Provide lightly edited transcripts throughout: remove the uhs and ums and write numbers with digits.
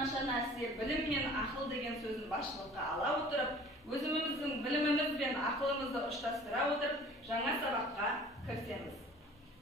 жаңаша нәрсе, білім мен ақыл деген сөзін басшылыққа ала отырып, өзіміздің біліміміз бен ақылымызды ұштастыра отырып, жаңа сабаққа кірісеміз.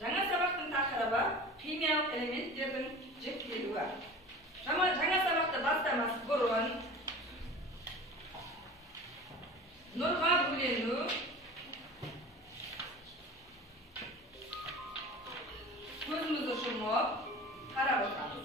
Жаңа сабақтың тақырыбы химиялық элементтердің жіктелуі. Жаңа сабақты бастамас бұрын нұрға бөлену, көзімізді жұмып қарап отырамыз.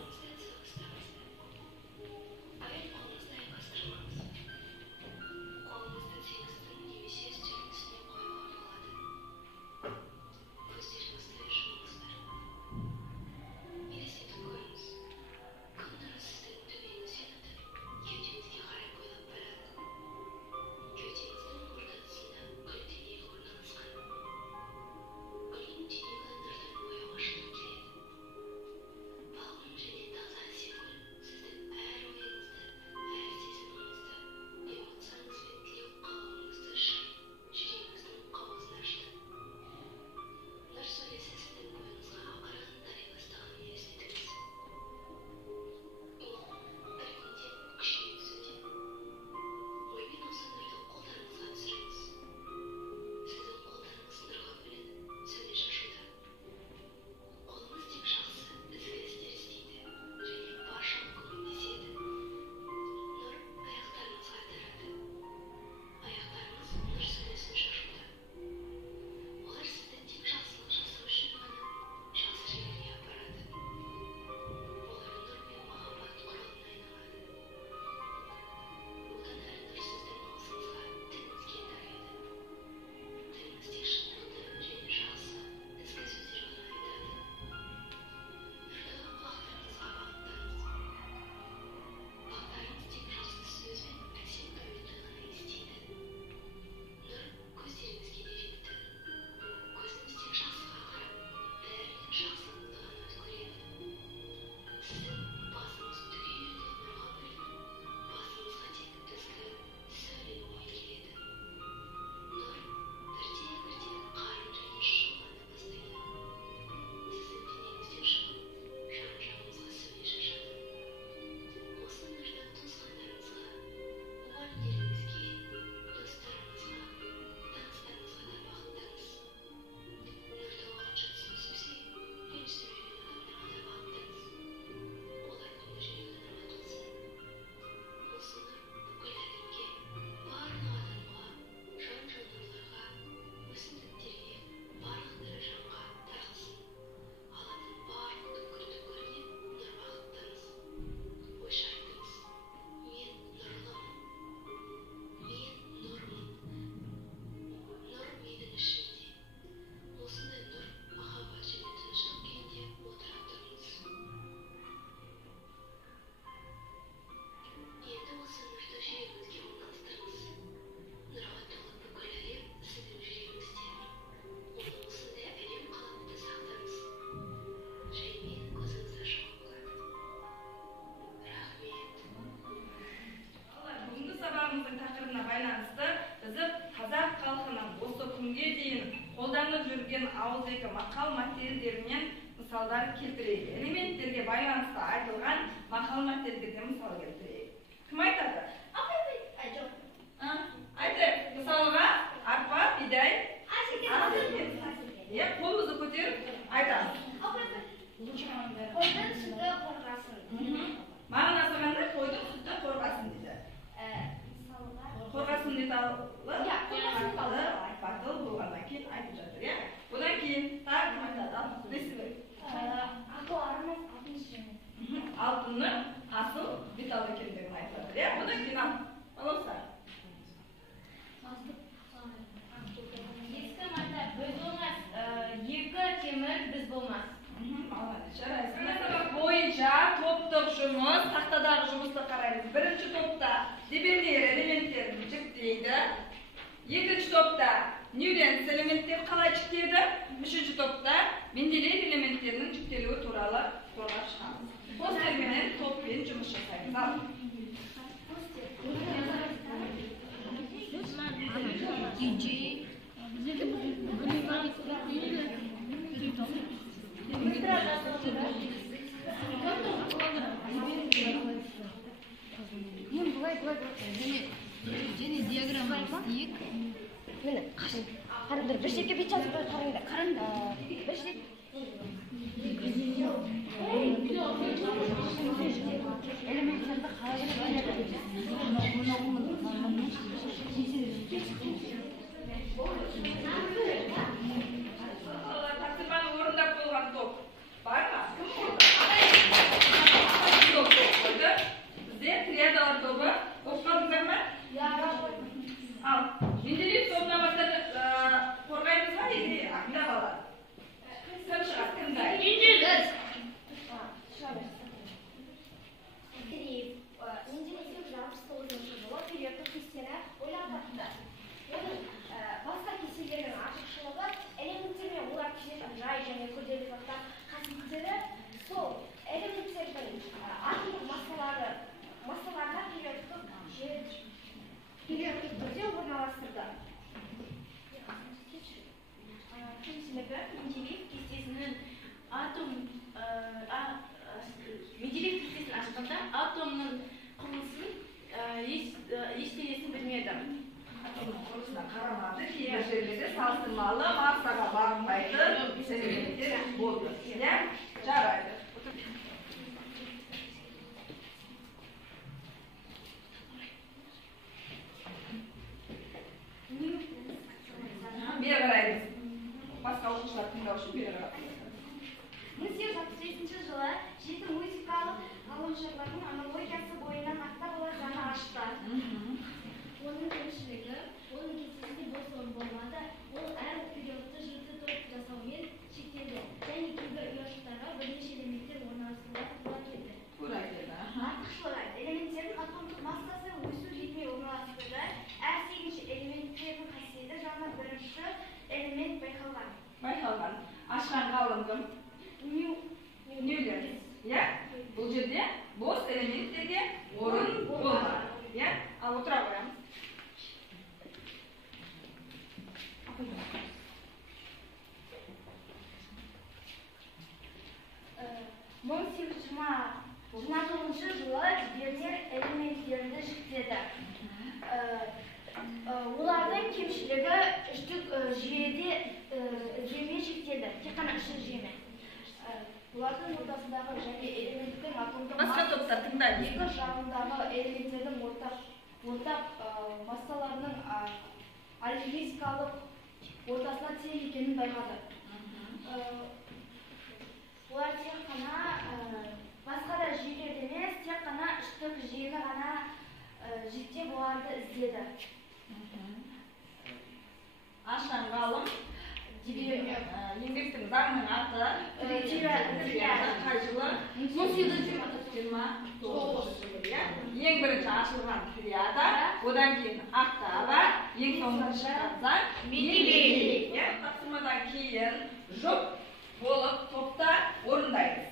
қолданып жүрген ауызекі мақал материалдерінен мысалдар келтірейік. Элементтерге байланысты айтылған мақал материалдерден мысал келтірейік. Кім айтады? Айтайық. Мысалға арпа, бидай, қолымызды көтеріп айтамыз. Қойдың сүті қорғасын. Мағынасы қандай? Қойдың сүті қорғасын дейді. Қорғасын деталы батыл болғаннан кейін айтып жатыр. Одан кейін тағы кім айтады? Ресіп. Алтынның асыл детал екендігін айтады. Одан кейін алса. Ескі мата біз болмас, екі темір біз болмас. Сабақ бойынша топтық жұмыс, тақтадағы жұмысты қараймыз. Бірінші топта Дебендер элементтерін жіктейді. Екінші топта Ньюленс элементтер қалай жіктеді. Үшінші топта Менделеев элементтерінің жіктелуі туралы қорғап шығамыз. Постерменен топпен жұмыс жасаймыз. Және диаграмма істейік. Міне, қараңдар, бір жерге бет жазып қойып қараңдар. Бір жерге элементтерді қалай тапсырманы орындап болған топ бар ма? Кім болды? Топ қойды. Бізде триадалар тобы оқығаныңыздар ма? Ал, менделеев тобына бастады қорғаймыз ба неге? Ақтап алады. Кім шығады? Кім дайын? Менделеев жарты 9-шы жылы периодтық кестені ойлап тапты. Оның басқа кестелердің ашықшылығы элементтер мен олар кесетін жай және күрделі фактор қасиеттері сол элементтердің атомдық массаларына периодтық түрде орналастырды. Кемшілігі Менделеев кестесінің Менделеев кестесін ашқанда атомның құрылысын ештеңесін білмеді. Атомның құрылысына қарамады, кейбір жерлерде салыстырмалы массаға бағынбайтын элементтер болды. Иә? Жарайды. Бері қараймыз. Басқа оқушылар тыңдау үшін бері қараймыз. 1863 жылы жеті музыкалық ғалымшылардың аналогиясы бойынан ақтабалар заңы ашты. Оның кемшілігі, оның кестесінде бос орын болмады. Ол әр периодты жеті топ жасаумен шектелді. Және кейбір ұяшықтарға бірнеше элементтер орналастыруға тура келді. Артықшылығы элементтердің атомдық массасы өсу ретінде орналастырды. Әр 8-ші элементтердің қасиеті жағынан бірінші элемент байқалған. Ашқан ғалым кім? Ньюлер. Иә? Бұл жерде бос элементтерге орын болмады. Иә? Ал отыра қоямыз. 1829 жылы Бернер элементтерді жіктеді. Олардың кемшілігі үштік жүйеде іздеумен шектелді. Тек қана үшінші жүйемен. Бұлардың ортасындағы және элементтің атомдық Басқа топтар тыңдайды. екі жағындағы элементтердің ортақ массаларының арифметикалық ортасына тең екенін байқады. Олар тек қана басқа да жүйелерді емес, тек қана үштік жүйені ғана жіктеп оларды іздеді. Ашқан ғалым еңбектің заңның аты қай жылы? 1829 жылы. Ең бірінші ашылған триада, одан кейін октава, ең соңғы шыққан заң Менделеев. Тапсырмадан кейін жұп болып топта орындаймыз.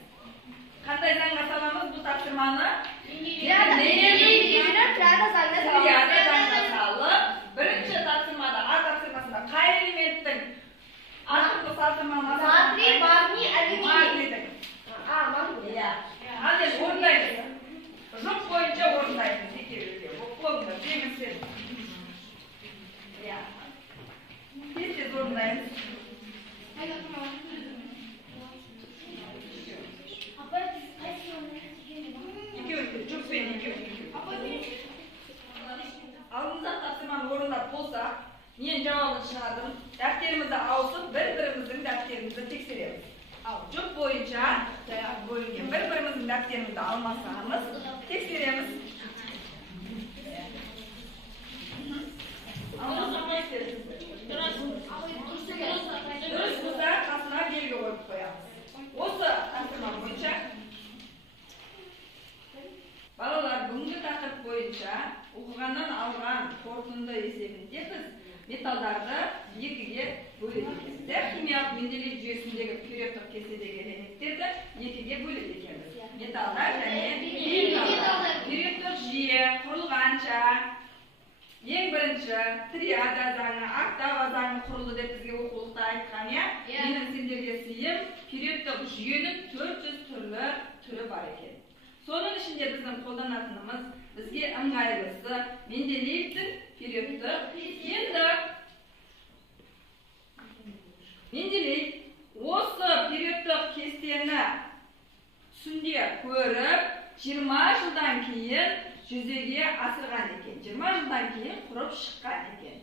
Қандай заңға саламыз бұл тапсырманы? Триада заңына салып, бірінші тапсырмада А тапсырмасында қай элементтің атомдық салыстырмалы магниттің? Иә. Ал енді орындаймыз. Жұп бойынша орындаймыз. Екеуінде. Қолыңдар, жеңілсен. Иә. Тез орындаймыз. Екеуінде, жұппен екеуінде. Алдымызда тапсырманы орындап болсақ, мен жауабын шығардым. Дәптерімізді ауысып, бір-біріміздің дәптерімізді тексереміз. Ал жұп бойынша бөлінген бір-біріміздің дәптерімізді алмасамыз, тексереміз. Дұрыс болса, қасына белгі қойып қоямыз. Осы тапсырма бойынша балалар бүгінгі тақырып бойынша оқығаннан алған қорытынды есебінде біз металдарды екіге бөледі екенбіз. Химиялық Менделеев жүйесіндегі периодтық кестедегі элементтерді екіге бөледі екенбіз. Металдар және металдар. Периодтық жүйе құрылғанша ең бірінші триада заңы, октава заңы құрылды деп бізге оқулықта айтқан, иә? Менің сендерге сыйым периодтық жүйенің 400 түрлі түрі бар екен. Соның ішінде біздің қолданатынымыз бізге ыңғайлысы Менделеевтің периодтық енді Менделеев осы периодтық кестені түсінде көріп 20 жылдан кейін жүзеге асырған екен. 20 жылдан кейін құрып шыққан екен.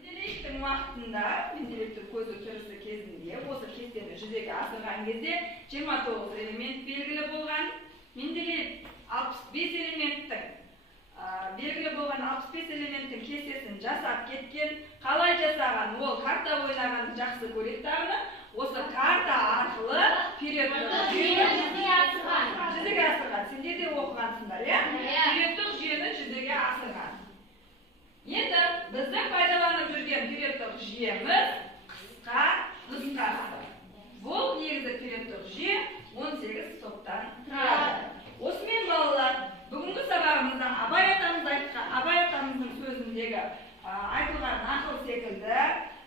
Менделеевтің уақытында, Менделеевтің көзі тірісі кезінде, осы кестені жүзеге асырған кезде 29 элемент белгілі болған. Менделеев 65 элементтің белгілі болған 65 элементтің кестесін жасап кеткен. Қалай жасаған? Ол карта ойнағанды жақсы көреді дағыны. Осы карта арқылы периодтық жүйені жүзеге асырған. Сендер де оқығансыңдар, иә? Периодтық жүйені жүзеге асырған. Енді біздің пайдаланып жүрген периодтық жүйеміз қысқа нұсқасы. Бұл негізі периодтық жүйе 18 топтан тұрады. Осымен балалар, бүгінгі сабағымызда Абай атамыздың сөзіндегі айтылған ақыл секілді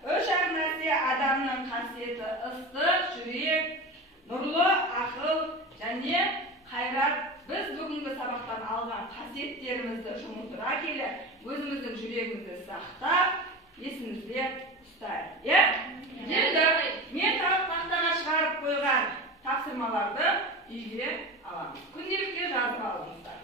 үш ақ нәрсе адамның қасиеті: ыстық жүрек, нұрлы ақыл және қайрат. Біз бүгінгі сабақтан алған қасиеттерімізді жұмылдыра келе, өзіміздің жүрегімізді сақтап, есімізде ұстайық. Енді мен тақтаға шығарып қойған тапсырмаларды үйге аламыз. Күнделікке жазып алыңыздар.